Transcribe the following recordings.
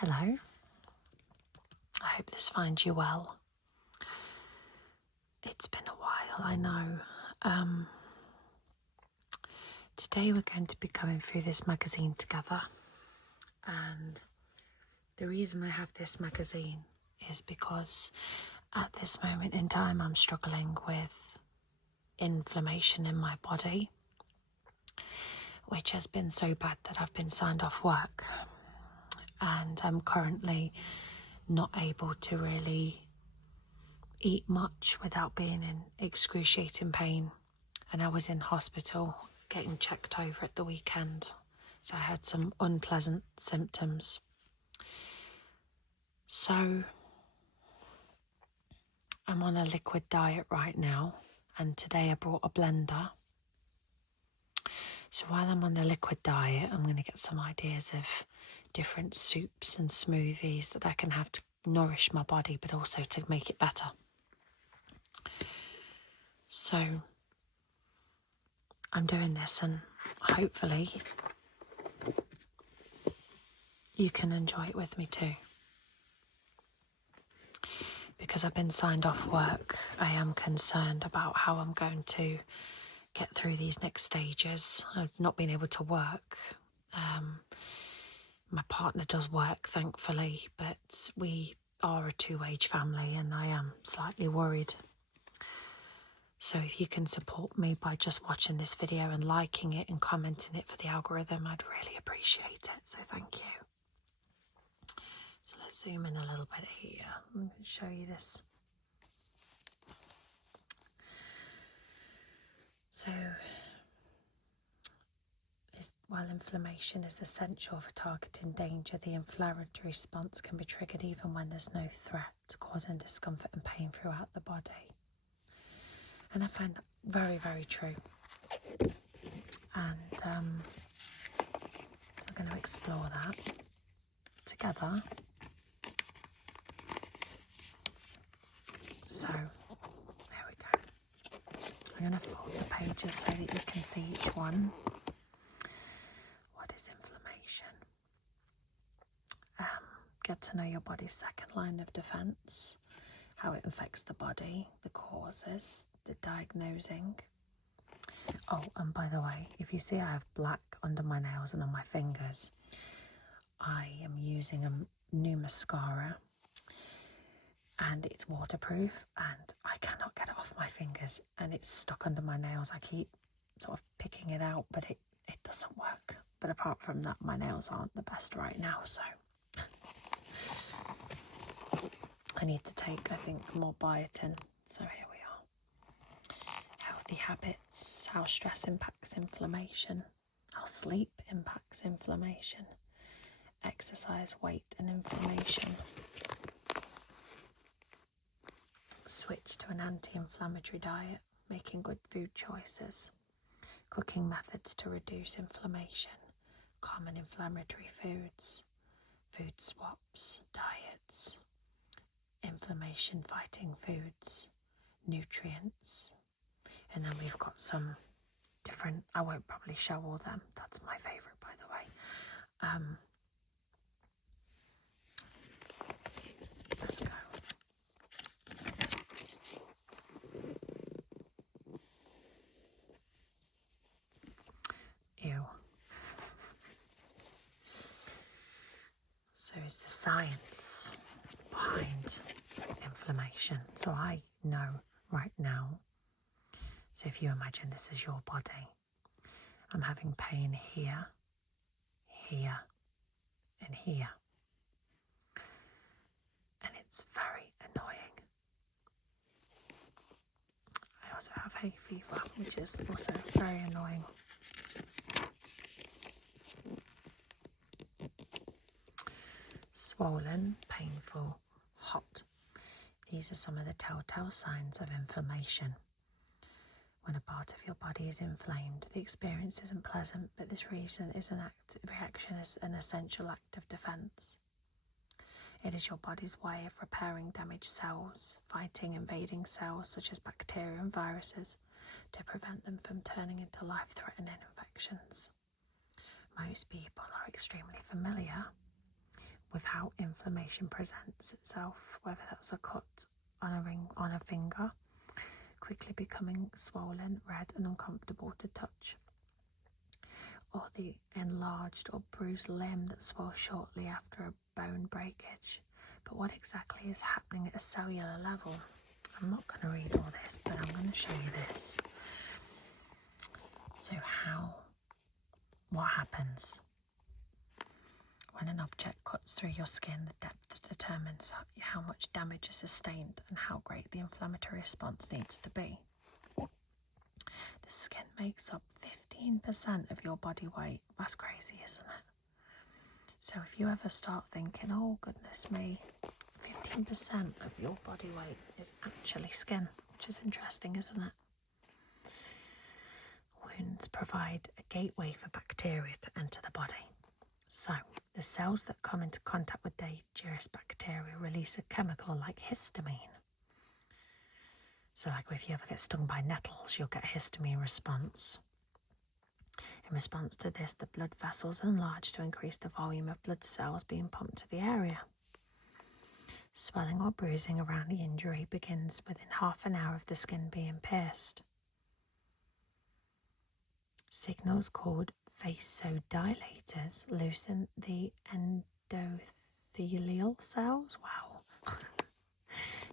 Hello. I hope this finds you well. It's been a while, I know. Today we're going to be going through this magazine together. And the reason I have this magazine is because at this moment in time I'm struggling with inflammation in my body, which has been so bad that I've been signed off work. And I'm currently not able to really eat much without being in excruciating pain. And I was in hospital getting checked over at the weekend, so I had some unpleasant symptoms. So I'm on a liquid diet right now, and today I brought a blender. So while I'm on the liquid diet, I'm going to get some ideas of different soups and smoothies that I can have to nourish my body, but also to make it better. So I'm doing this, and hopefully you can enjoy it with me too. Because I've been signed off work, I am concerned about how I'm going to get through these next stages. I've not been able to work. My partner does work, thankfully, but we are a two-age family and I am slightly worried. So if you can support me by just watching this video and liking it and commenting it for the algorithm, I'd really appreciate it. So thank you. So let's zoom in a little bit here. I'm going to show you this. So, while inflammation is essential for targeting danger, the inflammatory response can be triggered even when there's no threat, causing discomfort and pain throughout the body. And I find that very, very true. And we're going to explore that together. So, there we go. I'm going to fold the pages so that you can see each one. What is inflammation? Get to know your body's second line of defense, how it affects the body, the causes, the diagnosing. Oh, and by the way, if you see I have black under my nails and on my fingers, I am using a new mascara and it's waterproof and I cannot get it off my fingers and it's stuck under my nails. I keep sort of picking it out, but it doesn't work. But apart from that, my nails aren't the best right now, so I need to take, I think, more biotin. So here we are. Healthy habits, how stress impacts inflammation, how sleep impacts inflammation, exercise, weight and inflammation. Switch to an anti-inflammatory diet, making good food choices, cooking methods to reduce inflammation, common inflammatory foods, food swaps, diets, inflammation fighting foods, nutrients, and then we've got some different, I won't probably show all them, that's my favourite by the way. Let's go. Ew. So is the science behind inflammation. So I know right now, so if you imagine this is your body, I'm having pain here, here, and here. And it's very annoying. I also have hay fever, which is also very annoying. Swollen, painful, hot. These are some of the telltale signs of inflammation. When a part of your body is inflamed, the experience isn't pleasant, but this reaction is an essential act of defense. It is your body's way of repairing damaged cells, fighting invading cells such as bacteria and viruses to prevent them from turning into life-threatening infections. Most people are extremely familiar with how inflammation presents itself, whether that's a cut on a ring on a finger, quickly becoming swollen, red and uncomfortable to touch, or the enlarged or bruised limb that swells shortly after a bone breakage. But what exactly is happening at a cellular level? I'm not going to read all this, but I'm going to show you this. So what happens? When an object cuts through your skin, the depth determines how much damage is sustained and how great the inflammatory response needs to be. The skin makes up 15% of your body weight. That's crazy, isn't it? So if you ever start thinking, oh goodness me, 15% of your body weight is actually skin, which is interesting, isn't it? Wounds provide a gateway for bacteria to enter the body. So, the cells that come into contact with dangerous bacteria release a chemical like histamine. So, like if you ever get stung by nettles, you'll get a histamine response. In response to this, the blood vessels enlarge to increase the volume of blood cells being pumped to the area. Swelling or bruising around the injury begins within half an hour of the skin being pierced. Signals called vasodilators loosen the endothelial cells,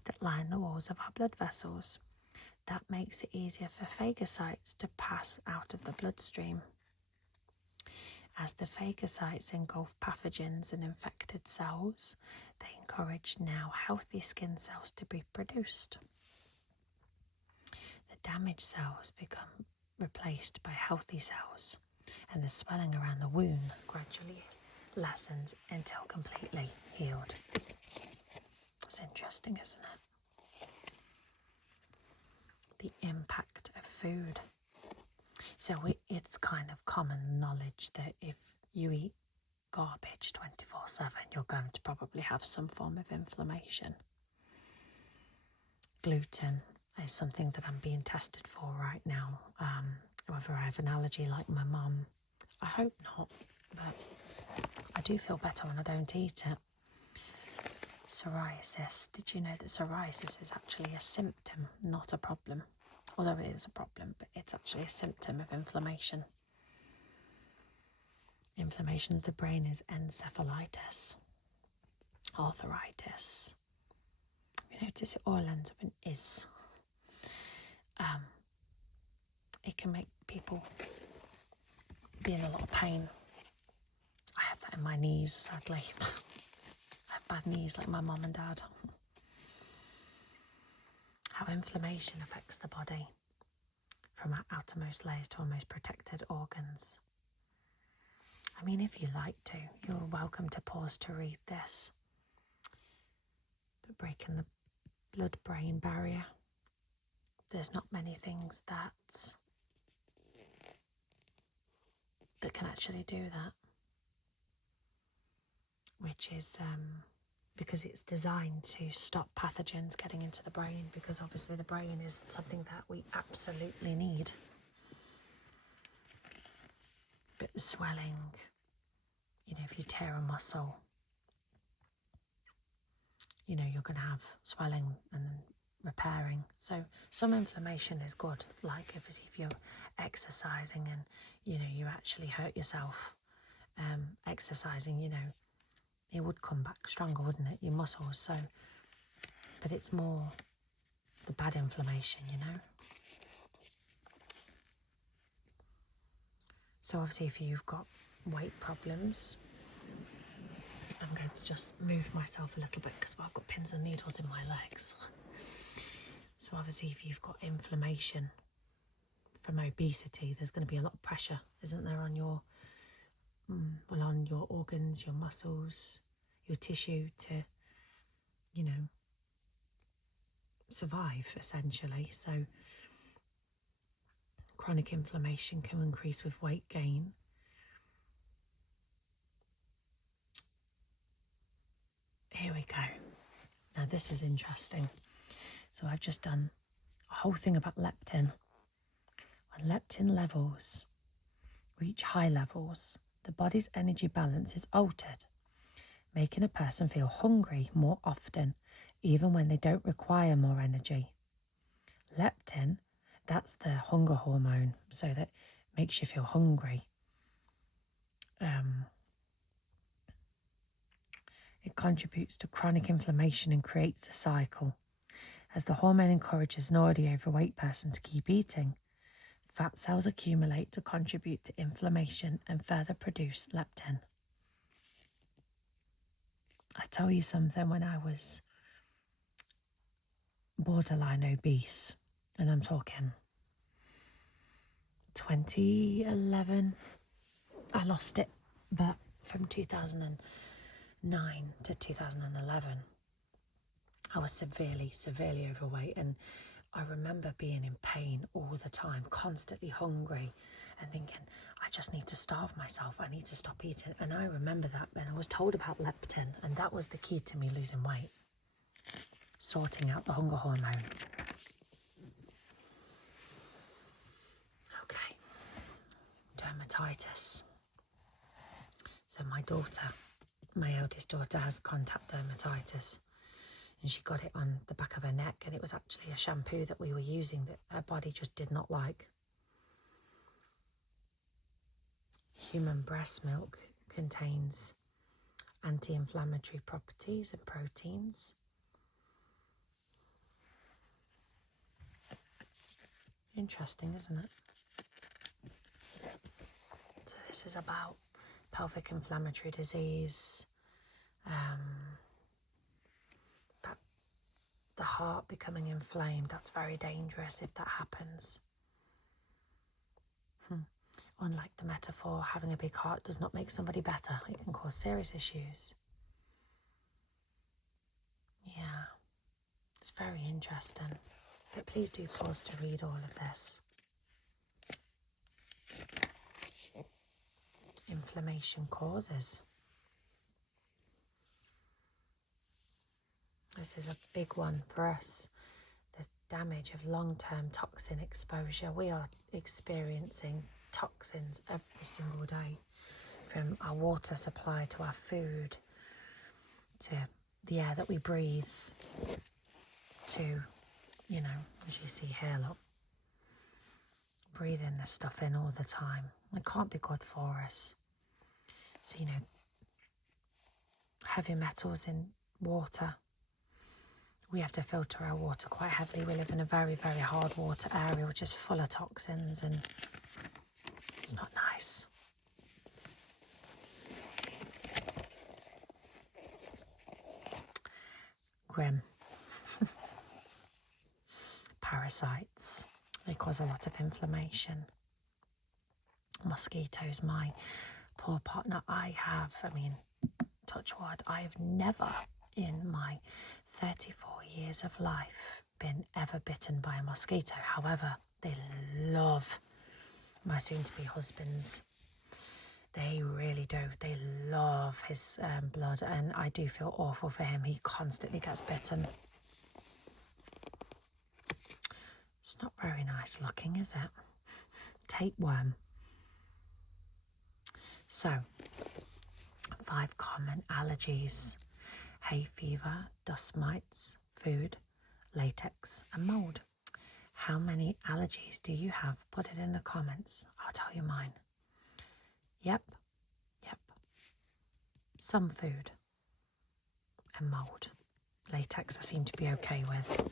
that line the walls of our blood vessels. That makes it easier for phagocytes to pass out of the bloodstream. As the phagocytes engulf pathogens and infected cells, they encourage now healthy skin cells to be produced. The damaged cells become replaced by healthy cells, and the swelling around the wound gradually lessens until completely healed. It's interesting, isn't it? The impact of food. So it's kind of common knowledge that if you eat garbage 24/7, you're going to probably have some form of inflammation. Gluten is something that I'm being tested for right now. Whether I have an allergy like my mum, I hope not, but I do feel better when I don't eat it. Psoriasis. Did you know that psoriasis is actually a symptom, not a problem? Although it is a problem, but it's actually a symptom of inflammation. Inflammation of the brain is encephalitis, arthritis. You notice it all ends up in is. It can make people be in a lot of pain. I have that in my knees, sadly. I have bad knees like my mum and dad. How inflammation affects the body, from our outermost layers to our most protected organs. I mean, if you like to, you're welcome to pause to read this. But breaking the blood-brain barrier, there's not many things that can actually do that, which is because it's designed to stop pathogens getting into the brain, because obviously the brain is something that we absolutely need. But the swelling, if you tear a muscle, you're going to have swelling and repairing. So some inflammation is good, like if you're exercising and you actually hurt yourself exercising, it would come back stronger, wouldn't it, your muscles? So, but it's more the bad inflammation, So obviously if you've got weight problems, I'm going to just move myself a little bit because I've got pins and needles in my legs. So obviously if you've got inflammation from obesity, there's going to be a lot of pressure, isn't there, on your on your organs, your muscles, your tissue to, survive, essentially. So chronic inflammation can increase with weight gain. Here we go. Now this is interesting. So I've just done a whole thing about leptin. When leptin levels reach high levels, the body's energy balance is altered, making a person feel hungry more often, even when they don't require more energy. Leptin, that's the hunger hormone, so that makes you feel hungry. It contributes to chronic inflammation and creates a cycle. As the hormone encourages an already overweight person to keep eating, fat cells accumulate to contribute to inflammation and further produce leptin. I tell you something, when I was borderline obese, and I'm talking 2011, I lost it, but from 2009 to 2011, I was severely overweight, and I remember being in pain all the time, constantly hungry, and thinking, I just need to starve myself, I need to stop eating. And I remember that, and I was told about leptin, and that was the key to me losing weight, sorting out the hunger hormone. Okay, dermatitis. So my daughter, my eldest daughter, has contact dermatitis, and she got it on the back of her neck, and it was actually a shampoo that we were using that her body just did not like. Human breast milk contains anti-inflammatory properties and proteins. Interesting, isn't it? So this is about pelvic inflammatory disease, about the heart becoming inflamed. That's very dangerous if that happens. Unlike the metaphor, having a big heart does not make somebody better. It can cause serious issues. Yeah, it's very interesting. But please do pause to read all of this. Inflammation causes. This is a big one for us. The damage of long-term toxin exposure. We are experiencing toxins every single day, from our water supply to our food, to the air that we breathe, to, you know, as you see here, look, breathing this stuff in all the time. It can't be good for us. So, you know, heavy metals in water. We have to filter our water quite heavily. We live in a very, very hard water area, which is full of toxins, and it's not nice. Grim. Parasites. They cause a lot of inflammation. Mosquitoes, my poor partner, I mean, touch wood, I have never in my 34 years of life been ever bitten by a mosquito. However, they love my soon-to-be husband's. They really do. They love his blood, and I do feel awful for him. He constantly gets bitten. It's not very nice looking, is it? Tapeworm. So, 5 common allergies: hay fever, dust mites, food, latex, and mold. How many allergies do you have? Put it in the comments. I'll tell you mine. Yep. Some food and mold. Latex I seem to be okay with.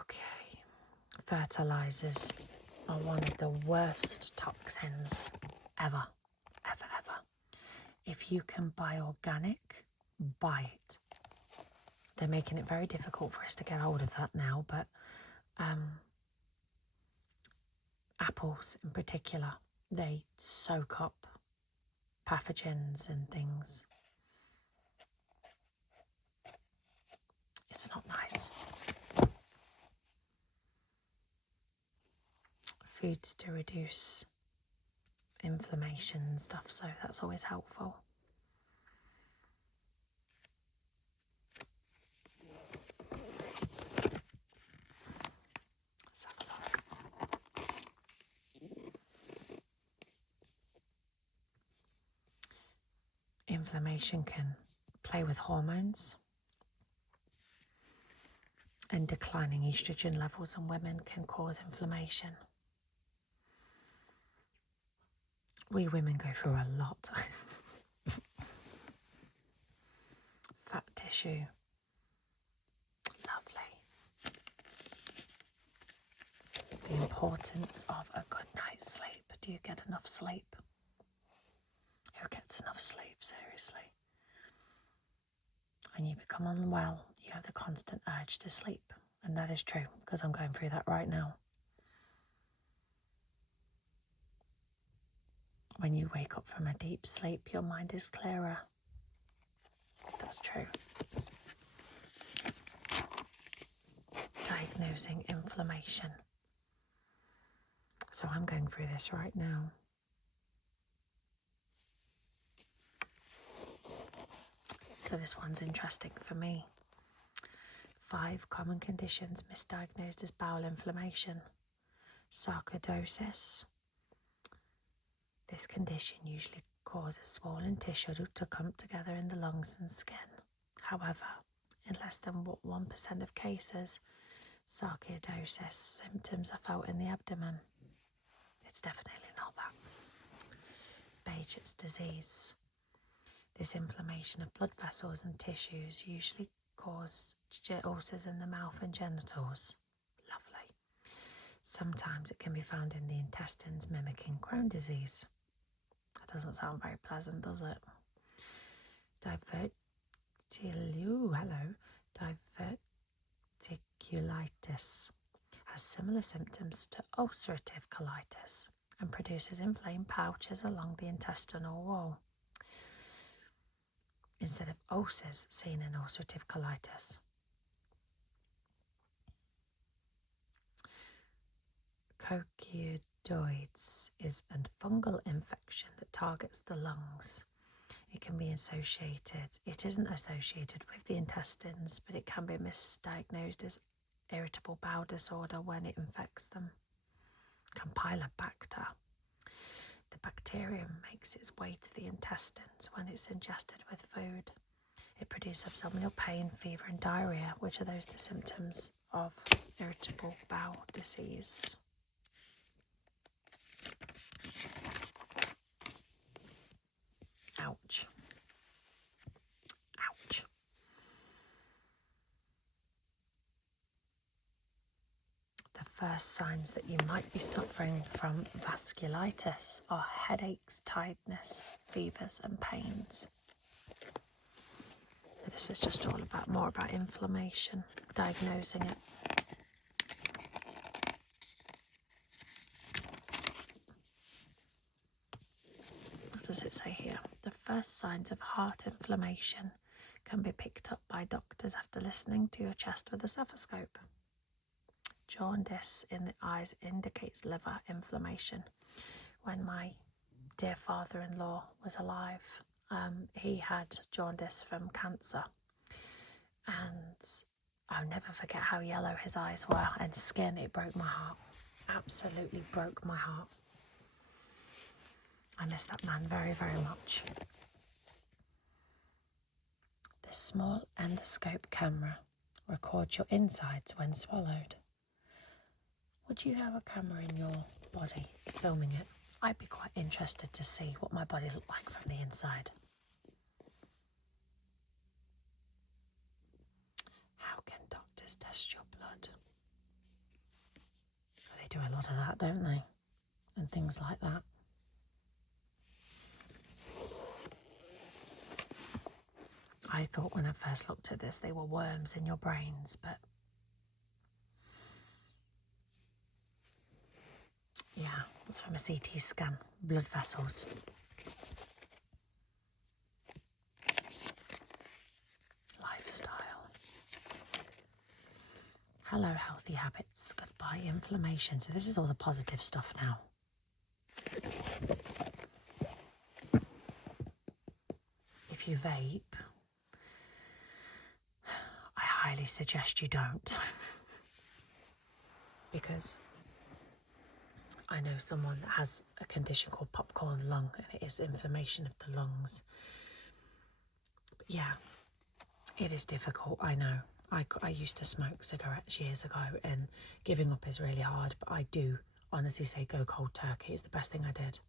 Okay. Fertilizers are one of the worst toxins ever. If you can buy organic, buy it. They're making it very difficult for us to get hold of that now, but apples in particular, they soak up pathogens and things. It's not nice. Foods to reduce inflammation and stuff, so that's always helpful. Let's have a look. inflammation can play with hormones, and declining estrogen levels in women can cause inflammation. We women go through a lot. Fat tissue. Lovely. The importance of a good night's sleep. Do you get enough sleep? Who gets enough sleep, seriously? When you become unwell, you have the constant urge to sleep. And that is true, because I'm going through that right now. When you wake up from a deep sleep, your mind is clearer. That's true. Diagnosing inflammation. So I'm going through this right now. So this one's interesting for me. 5 common conditions misdiagnosed as bowel inflammation. Sarcoidosis. This condition usually causes swollen tissue to clump together in the lungs and skin. However, in less than 1% of cases, sarcoidosis symptoms are felt in the abdomen. It's definitely not that. Behçet's disease. This inflammation of blood vessels and tissues usually cause ulcers in the mouth and genitals. Lovely. Sometimes it can be found in the intestines, mimicking Crohn's disease. That doesn't sound very pleasant, does it? Diverticulitis has similar symptoms to ulcerative colitis and produces inflamed pouches along the intestinal wall, instead of ulcers seen in ulcerative colitis. Coccidioides is a fungal infection that targets the lungs. It isn't associated with the intestines, but it can be misdiagnosed as irritable bowel disorder when it infects them. Campylobacter. The bacterium makes its way to the intestines when it's ingested with food. It produces abdominal pain, fever and diarrhea, which are those the symptoms of irritable bowel disease. Ouch. Ouch. The first signs that you might be suffering from vasculitis are headaches, tiredness, fevers and pains. This is just all more about inflammation, diagnosing it. What does it say here? The first signs of heart inflammation can be picked up by doctors after listening to your chest with a stethoscope. Jaundice in the eyes indicates liver inflammation. When my dear father-in-law was alive, he had jaundice from cancer, and I'll never forget how yellow his eyes were and skin. It broke my heart. Absolutely broke my heart. I miss that man very, very much. This small endoscope camera records your insides when swallowed. Would you have a camera in your body filming it? I'd be quite interested to see what my body looked like from the inside. How can doctors test your blood? They do a lot of that, don't they? And things like that. I thought when I first looked at this, they were worms in your brains, but yeah, that's from a CT scan. Blood vessels. Lifestyle. Hello, healthy habits. Goodbye, inflammation. So this is all the positive stuff now. If you vape, I highly suggest you don't. Because I know someone that has a condition called popcorn lung, and it is inflammation of the lungs. Yeah, it is difficult, I know. I used to smoke cigarettes years ago, and giving up is really hard, but I do honestly say go cold turkey. It's the best thing I did.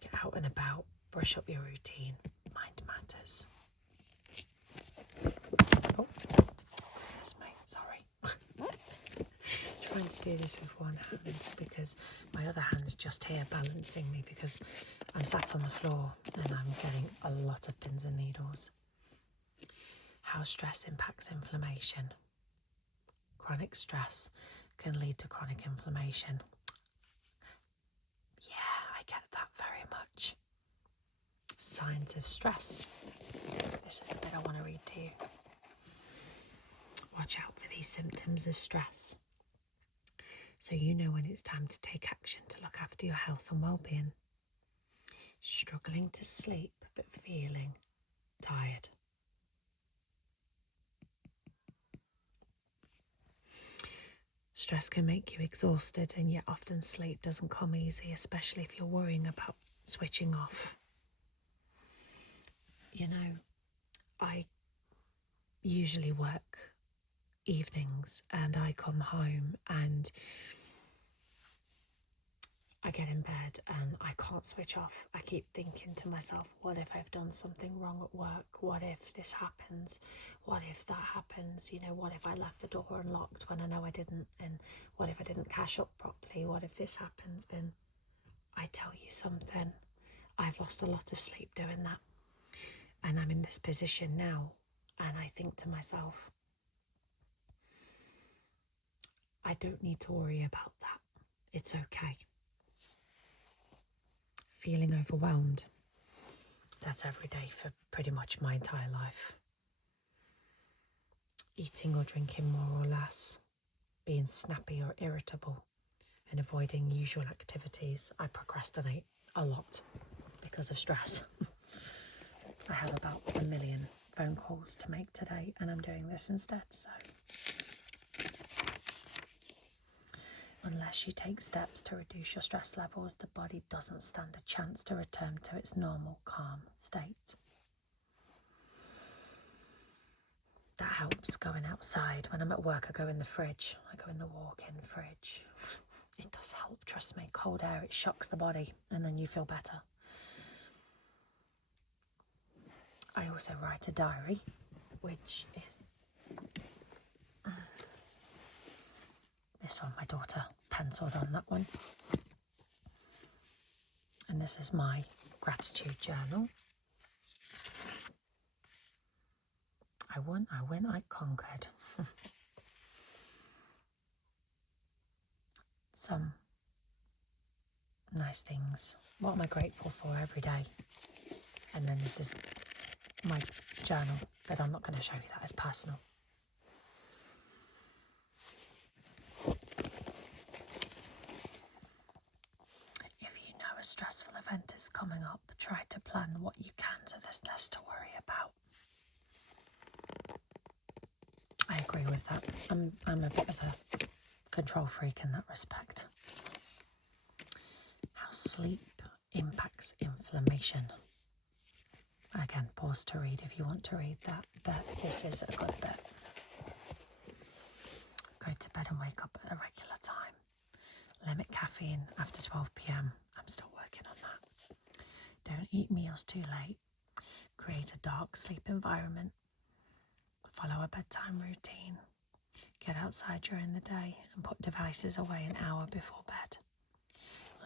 Get out and about, brush up your routine, mind matters. Oh, yes, mate, sorry. Trying to do this with one hand because my other hand's just here balancing me because I'm sat on the floor and I'm getting a lot of pins and needles. How stress impacts inflammation. Chronic stress can lead to chronic inflammation. Yeah, I get that very much. Signs of stress. This is the bit I want to read to you. Watch out for these symptoms of stress, so you know when it's time to take action to look after your health and well-being. Struggling to sleep but feeling tired. Stress can make you exhausted, and yet often sleep doesn't come easy, especially if you're worrying about switching off. You know, I usually work evenings and I come home and I get in bed and I can't switch off. I keep thinking to myself, what if I've done something wrong at work? What if this happens? What if that happens? You know, what if I left the door unlocked when I know I didn't? And what if I didn't cash up properly? What if this happens? And I tell you something, I've lost a lot of sleep doing that. And I'm in this position now, and I think to myself, I don't need to worry about that. It's okay. Feeling overwhelmed, that's every day for pretty much my entire life. Eating or drinking more or less, being snappy or irritable, and avoiding usual activities. I procrastinate a lot because of stress. I have about 1 million phone calls to make today, and I'm doing this instead, so unless you take steps to reduce your stress levels, the body doesn't stand a chance to return to its normal, calm state. That helps going outside. When I'm at work, I go in the fridge. I go in the walk-in fridge. It does help, trust me. Cold air, it shocks the body, and then you feel better. I also write a diary, which is this one. My daughter penciled on that one. And this is my gratitude journal. I won, I conquered. Some nice things. What am I grateful for every day? And then this is my journal, but I'm not going to show you that, it's personal. If you know a stressful event is coming up, try to plan what you can so there's less to worry about. I agree with that. I'm a bit of a control freak in that respect. How sleep impacts inflammation. Again, pause to read if you want to read that, but this is a good bit. Go to bed and wake up at a regular time. Limit caffeine after 12 p.m. I'm still working on that. Don't eat meals too late. Create a dark sleep environment. Follow a bedtime routine. Get outside during the day and put devices away an hour before bed.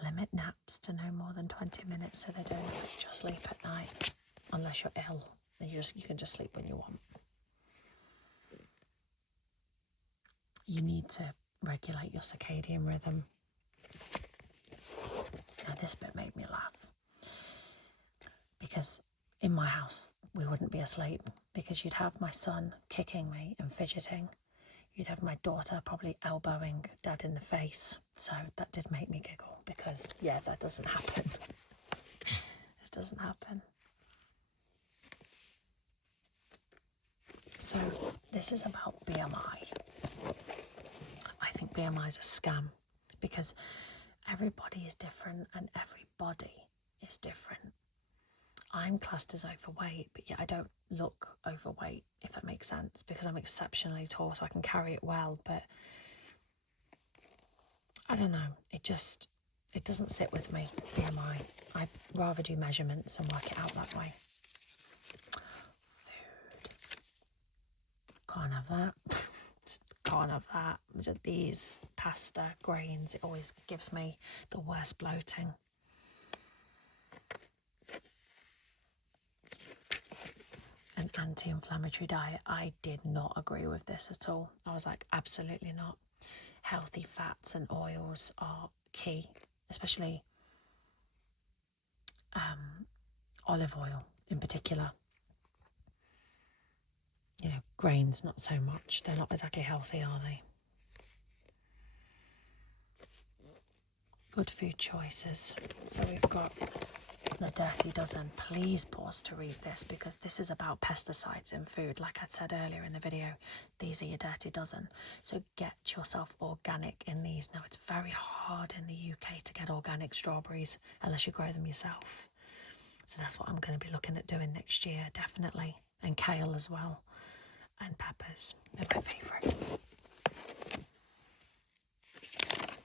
Limit naps to no more than 20 minutes so they don't affect your sleep at night. Unless you're ill, then you can just sleep when you want. You need to regulate your circadian rhythm. Now this bit made me laugh, because in my house we wouldn't be asleep because you'd have my son kicking me and fidgeting. You'd have my daughter probably elbowing dad in the face. So that did make me giggle because, yeah, that doesn't happen. It doesn't happen. So this is about BMI. I think BMI is a scam because everybody is different and every body is different. I'm classed as overweight, but yet I don't look overweight, if that makes sense, because I'm exceptionally tall, so I can carry it well. But I don't know, it doesn't sit with me, BMI. I'd rather do measurements and work it out that way. Food. Can't have that. Can't have that. Just these pasta, grains, it always gives me the worst bloating. An anti-inflammatory diet. I did not agree with this at all. I was like, absolutely not. Healthy fats and oils are key, especially olive oil in particular. You know, grains not so much. They're not exactly healthy, are they? Good food choices. So we've got the Dirty Dozen. Please pause to read this, because this is about pesticides in food. Like I said earlier in the video, these are your Dirty Dozen. So get yourself organic in these. Now, it's very hard in the UK to get organic strawberries unless you grow them yourself. So that's what I'm going to be looking at doing next year, definitely. And kale as well. And peppers. They're my favourite.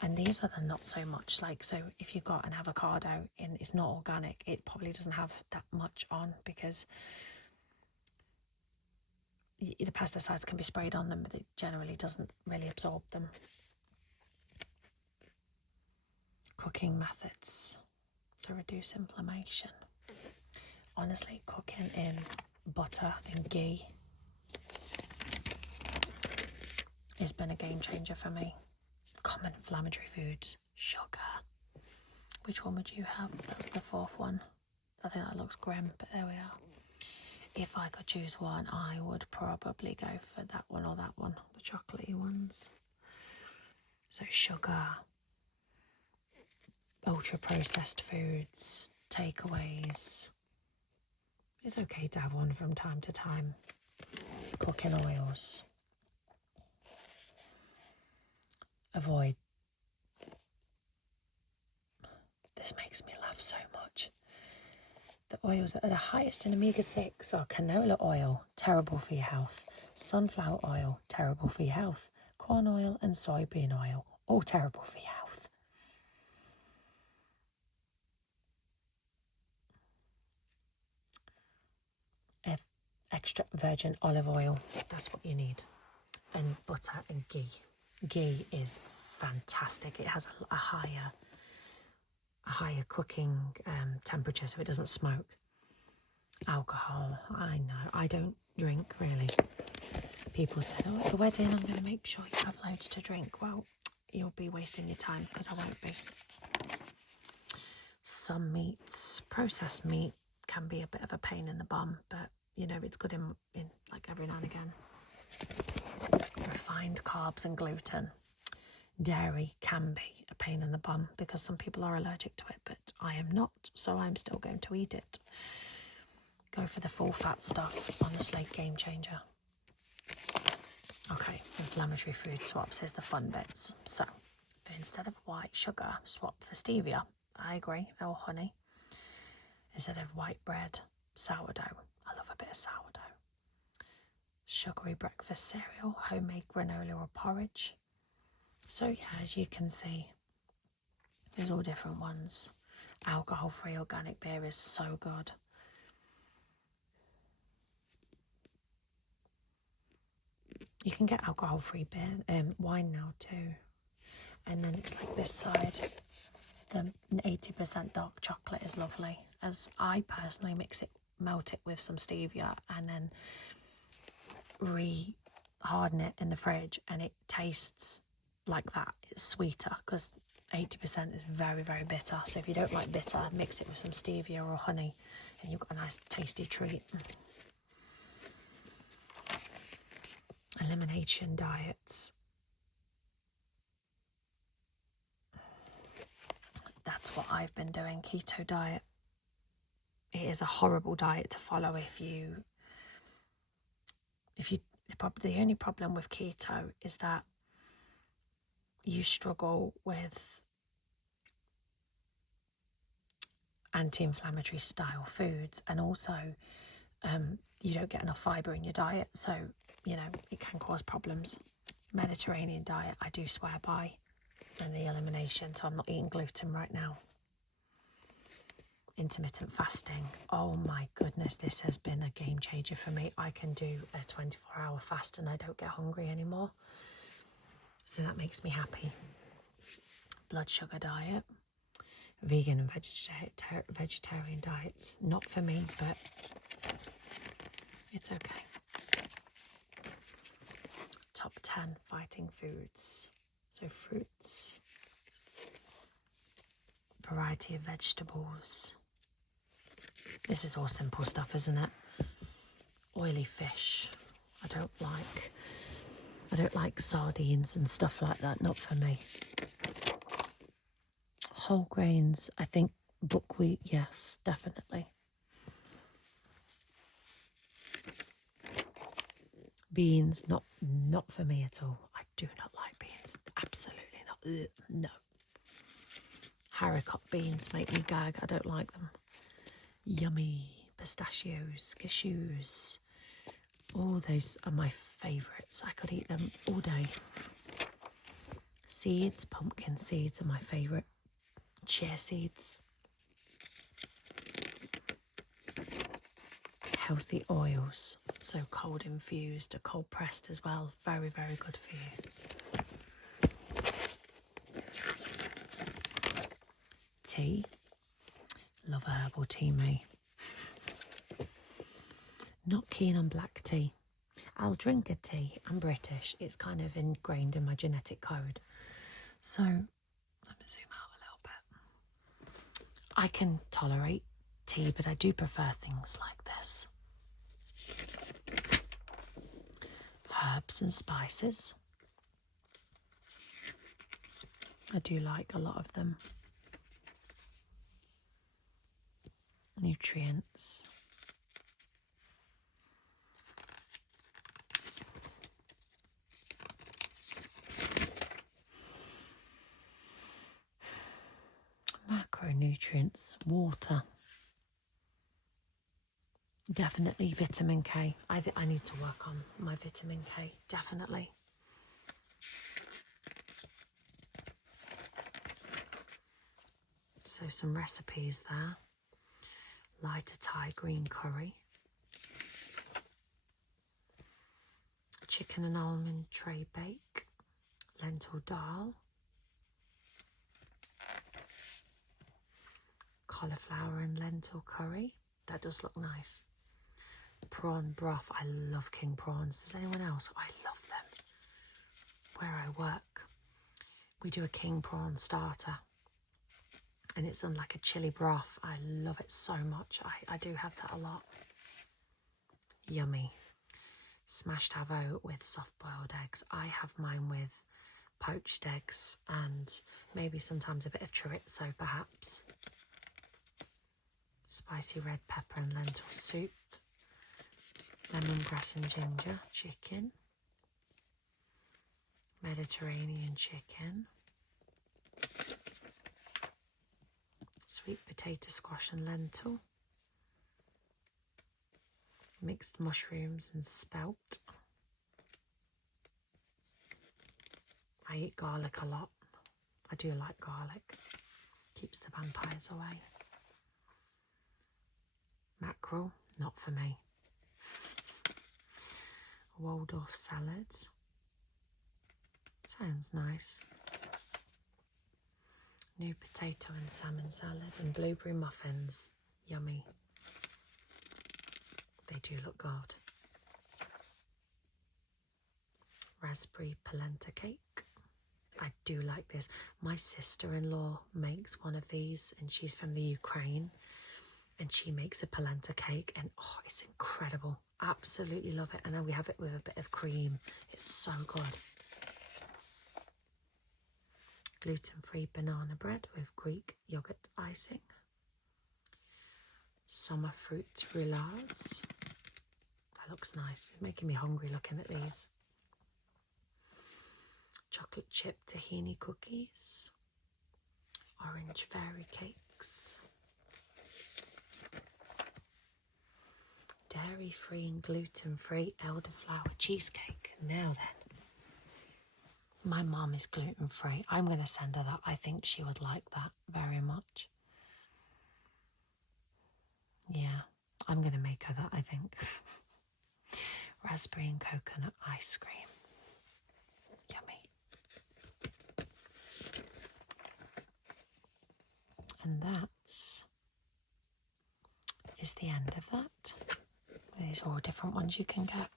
And these are the not so much, like, so if you've got an avocado and it's not organic, it probably doesn't have that much on, because the pesticides can be sprayed on them, but it generally doesn't really absorb them. Cooking methods to reduce inflammation. Honestly, cooking in butter and ghee has been a game changer for me. Common inflammatory foods. Sugar. Which one would you have? That's the fourth one. I think that looks grim, but there we are. If I could choose one, I would probably go for that one or that one, the chocolatey ones. So sugar, ultra processed foods, takeaways. It's okay to have one from time to time. Cooking oils. Avoid. This makes me laugh so much. The oils that are the highest in omega-6 are canola oil, terrible for your health. Sunflower oil, terrible for your health. Corn oil and soybean oil, all terrible for your health. Extra virgin olive oil, that's what you need. And butter and ghee. Ghee is fantastic. It has a higher cooking temperature, so it doesn't smoke. Alcohol, I know, I don't drink really. People said, oh, at the wedding I'm going to make sure you have loads to drink. Well, you'll be wasting your time, because I won't be. Some meats, processed meat, can be a bit of a pain in the bum, but you know, it's good in like every now and again. Refined carbs and gluten. Dairy can be a pain in the bum, because some people are allergic to it, but I am not, so I'm still going to eat it. Go for the full fat stuff. Honestly, game changer. Okay, inflammatory food swaps. Here's the fun bits. So, instead of white sugar, swap for stevia. I agree, or honey. Instead of white bread, sourdough. I love a bit of sourdough. Sugary breakfast cereal, homemade granola or porridge. So yeah, as you can see, there's all different ones. Alcohol-free organic beer is so good. You can get alcohol-free beer, wine now too. And then it's like this side, the 80% dark chocolate is lovely. As I personally melt it with some stevia and then harden it in the fridge, and it tastes like that. It's sweeter, because 80% is very, very bitter. So if you don't like bitter, mix it with some stevia or honey, and you've got a nice tasty treat. Elimination diets. That's what I've been doing. Keto diet. It is a horrible diet to follow the only problem with keto is that you struggle with anti-inflammatory style foods, and also you don't get enough fibre in your diet, so you know it can cause problems. Mediterranean diet I do swear by, and the elimination, so I'm not eating gluten right now. Intermittent fasting, oh my goodness, this has been a game changer for me. I can do a 24-hour fast and I don't get hungry anymore, so that makes me happy. Blood sugar diet, vegan and vegetarian diets, not for me, but it's okay. Top 10 fighting foods, so fruits, variety of vegetables. This is all simple stuff, isn't it? Oily fish, I don't like sardines and stuff like that, not for me. Whole grains, I think buckwheat, yes, definitely. Beans, not for me at all. I do not like beans, absolutely not. Ugh, no. Haricot beans make me gag, I don't like them. Yummy pistachios, cashews, all those are my favourites. I could eat them all day. Seeds, pumpkin seeds are my favourite. Chia seeds. Healthy oils, so cold infused or cold pressed as well. Very, very good for you. Tea. Love a herbal tea, me. Not keen on black tea. I'll drink a tea. I'm British. It's kind of ingrained in my genetic code. So, let me zoom out a little bit. I can tolerate tea, but I do prefer things like this. Herbs and spices. I do like a lot of them. Nutrients. Macronutrients, water. Definitely vitamin K. I need to work on my vitamin K, definitely. So some recipes there. Lighter Thai green curry. Chicken and almond tray bake. Lentil dal. Cauliflower and lentil curry. That does look nice. Prawn broth. I love king prawns. Does anyone else? I love them. Where I work, we do a king prawn starter. And it's on like a chili broth. I love it so much. I do have that a lot. Yummy. Smashed avo with soft-boiled eggs. I have mine with poached eggs and maybe sometimes a bit of chorizo perhaps. Spicy red pepper and lentil soup. Lemongrass and ginger chicken. Mediterranean chicken. Sweet potato, squash and lentil. Mixed mushrooms and spelt. I eat garlic a lot. I do like garlic. Keeps the vampires away. Mackerel, not for me. Waldorf salads. Sounds nice. New potato and salmon salad and blueberry muffins. Yummy. They do look good. Raspberry polenta cake. I do like this. My sister-in-law makes one of these and she's from the Ukraine and she makes a polenta cake and oh, it's incredible. Absolutely love it. And then we have it with a bit of cream. It's so good. Gluten-free banana bread with Greek yogurt icing. Summer fruit roulades. That looks nice. It's making me hungry looking at these. Chocolate chip tahini cookies. Orange fairy cakes. dairy-free and gluten-free elderflower cheesecake. Now then, my mum is gluten-free. I'm going to send her that. I think she would like that very much. Yeah, I'm going to make her that, I think. Raspberry and coconut ice cream. Yummy. And that is the end of that. These are all different ones you can get.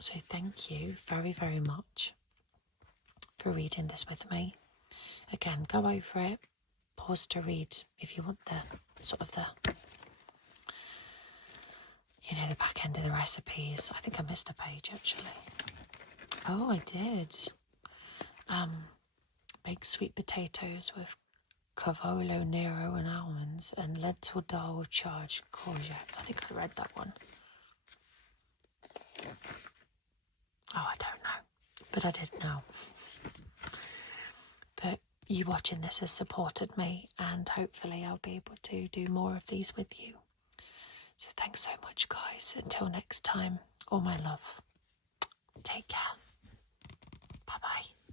So thank you very, very much for reading this with me. Again, go over it, pause to read if you want the the back end of the recipes. I think I missed a page actually. Oh, I did. Baked sweet potatoes with cavolo nero and almonds, and lentil dal with charged courgettes. I think I read that one. Oh, I don't know, but I did know. But you watching this has supported me, and hopefully I'll be able to do more of these with you. So thanks so much, guys. Until next time, all my love. Take care. Bye-bye.